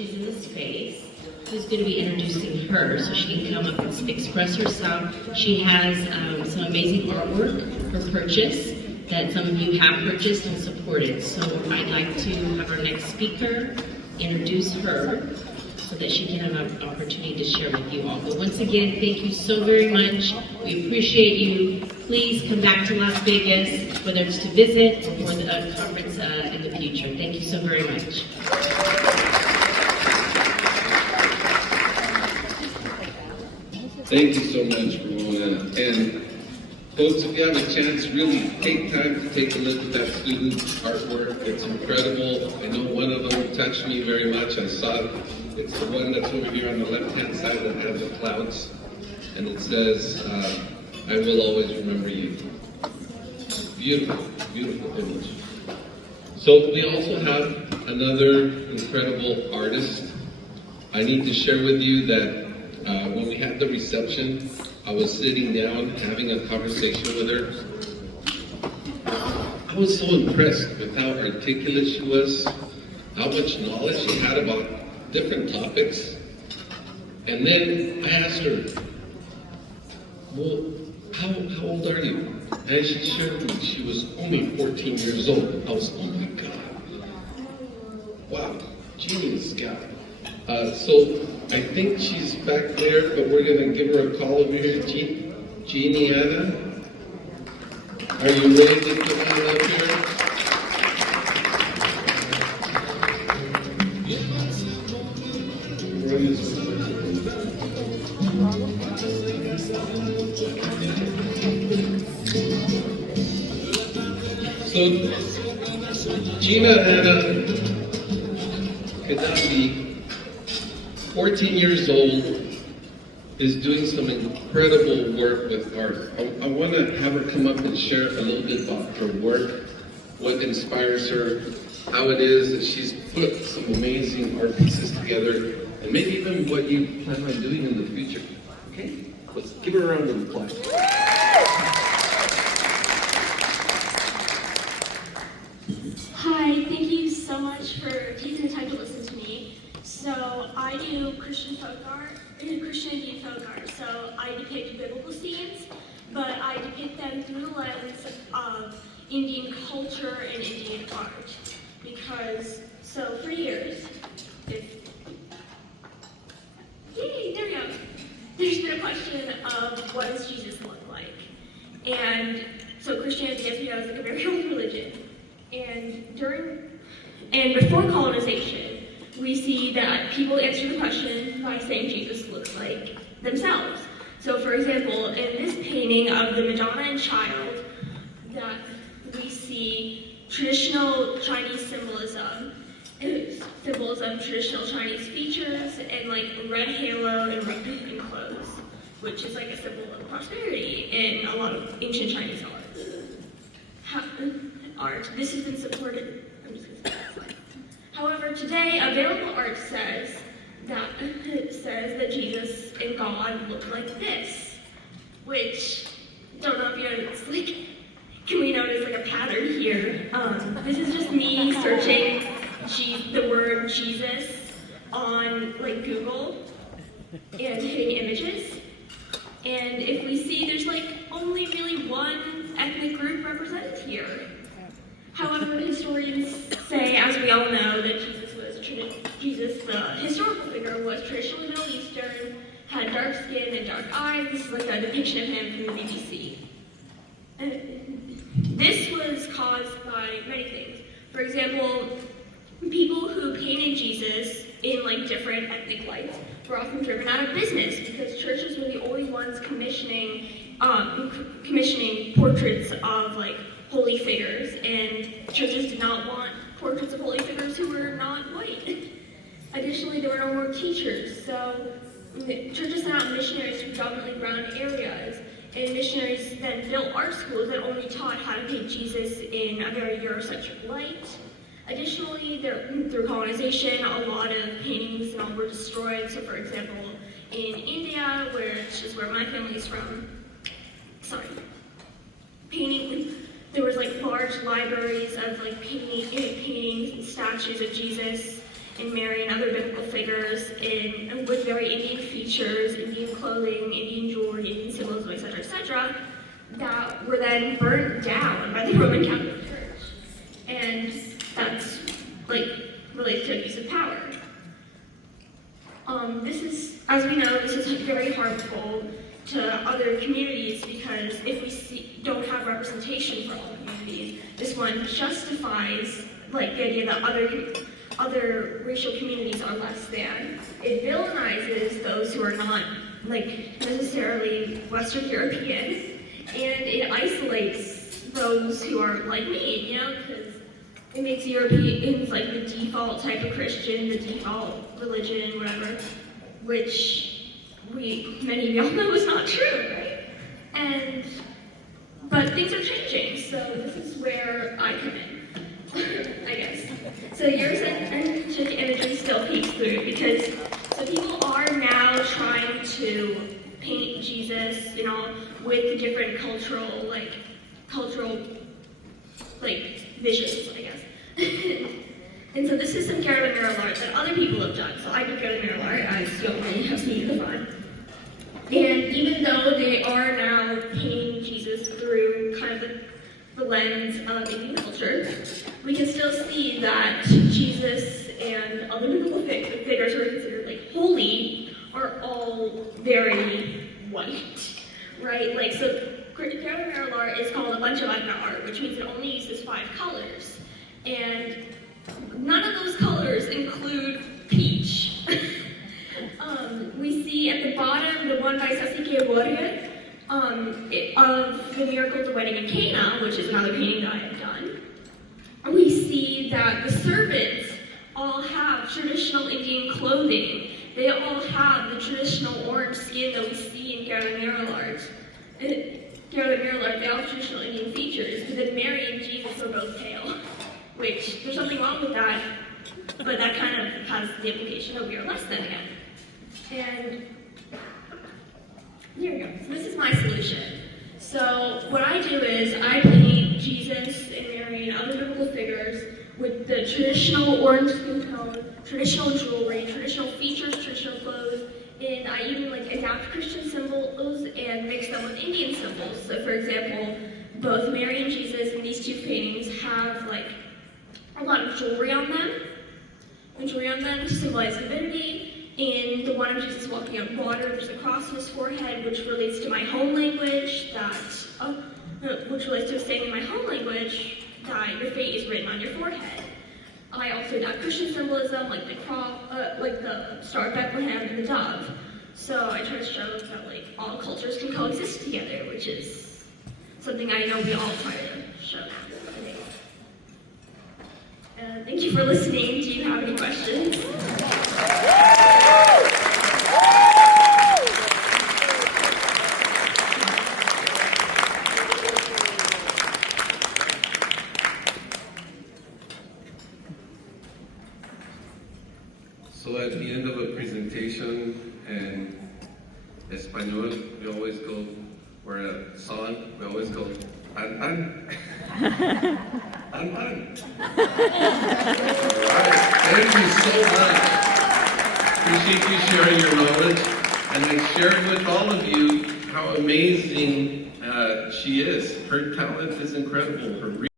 she's in the space, who's going to be introducing her so she can come up and express herself. She has some amazing artwork for purchase that some of you have purchased and supported. So I'd like to have our next speaker introduce her so that she can have an opportunity to share with you all. But once again, thank you so very much. We appreciate you. Please come back to Las Vegas, whether it's to visit or for the conference in the future. Thank you so very much. Thank you so much, Ramona. And folks, if you have a chance, really take time to take a look at that student's artwork. It's incredible. I know one of them touched me very much. I saw it. It's the one that's over here on the left-hand side that has the clouds. And it says, I will always remember you. Beautiful, beautiful image. So we also have another incredible artist. I need to share with you that when we had the reception, I was sitting down having a conversation with her. I was so impressed with how articulate she was, how much knowledge she had about different topics. And then I asked her, well, how old are you? And she shared with me she was only 14 years old. I was, oh my God. Wow, genius guy. So I think she's back there, but we're going to give her a call over here. Jeena Ann, are you ready to come on up here? So, Jeena Ann Kidambi, 14 years old, is doing some incredible work with art. I want to have her come up and share a little bit about her work, what inspires her, how it is that she's put some amazing art pieces together, and maybe even what you plan on doing in the future. Okay? Let's give her a round of applause. Hi, thank you so much for taking the time to listen to me. So I do Christian folk art, Christian Indian folk art. So I depict biblical scenes, but I depict them through the lens of Indian culture and Indian art. Because, so for years, yay, there we go. There's been a question of what does Jesus look like? And so Christianity, as we know, is like a very old religion. And before colonization, we see that people answer the question by saying Jesus looks like themselves. So for example, in this painting of the Madonna and Child, that we see traditional Chinese symbolism, traditional Chinese features, and like red halo and red clothes, which is like a symbol of prosperity in a lot of ancient Chinese art. This has been supported. I'm just going to say that slide. However, today available art says that Jesus and God look like this, which don't know if you noticed. Like, can we notice like a pattern here? This is just me searching the word Jesus on like Google and hitting images. And if we see, there's like only really one ethnic group represented here. However, historians say, as we all know, that Jesus, the historical figure, was traditionally Middle Eastern, had dark skin and dark eyes. This is like a depiction of him from the BBC. This was caused by many things. For example, people who painted Jesus in like different ethnic lights were often driven out of business because churches were the only ones commissioning portraits of like holy figures, and churches did not want portraits of holy figures who were not white. Additionally, there were no more teachers, so churches sent out missionaries to predominantly brown areas, and missionaries then built art schools that only taught how to paint Jesus in a very Eurocentric light. Additionally, through colonization, a lot of paintings and all were destroyed. So for example, in India, which is where my family is from, there was like large libraries of like paintings and statues of Jesus, and Mary and other biblical figures with very Indian features, Indian clothing, Indian jewelry, Indian symbolism, etc., that were then burned down by the Roman Catholic Church. And that's related to abuse of power. This is, as we know, this is very harmful to other communities because if we don't have representation for all communities, this one justifies the idea that other racial communities are less than. It villainizes those who are not necessarily Western European, and it isolates those who are like me, because it makes Europeans the default type of Christian, the default religion, whatever, which many of y'all know is not true, right? But things are changing, so this is where I come in, I guess. So Eurocentric imagery still peeks through because people are now trying to paint Jesus, with the different cultural visions, I guess. And so this is some Garrett mural art that other people have done. So I did Garrett mural art, as you may have seen the fun. And even though they are now painting Jesus through kind of the lens of Indian culture, we can still see that Jesus and other biblical figures who are considered holy are all very white, right? So Garrett mural art is called a bunch of Agna art, which means it only uses 5 colors. And none of those colors include peach. We see at the bottom the one by Sasike Warrior of the miracle of the wedding in Cana, which is another painting that I have done. We see that the servants all have traditional Indian clothing. They all have the traditional orange skin that we see in Garrett mural art. Garrett mural art, they all have traditional Indian features, but then Mary and Jesus are both pale, which there's something wrong with that, but that kind of has the implication that we are less than again. And here we go. So this is my solution. So what I do is I paint Jesus and Mary and other biblical figures with the traditional orange skin tone, traditional jewelry, traditional features, traditional clothes, and I even adapt Christian symbols and mix them with Indian symbols. So for example, both Mary and Jesus in these 2 paintings have a lot of jewelry on them. And jewelry on them to symbolize divinity. In the one of Jesus walking on water, there's a cross on his forehead, which relates to my home language, which relates to a saying in my home language, that your fate is written on your forehead. I also adapt Christian symbolism, like the cross, the Star of Bethlehem and the dove. So I try to show that all cultures can coexist together, which is something I know we all try to show today. Thank you for listening. Do you have any questions? So at the end of a presentation in Espanol, we always go, or a song, we always go, an, an. An, an. Alright, thank you so much. Appreciate you sharing your knowledge and then sharing with all of you how amazing she is. Her talent is incredible. Her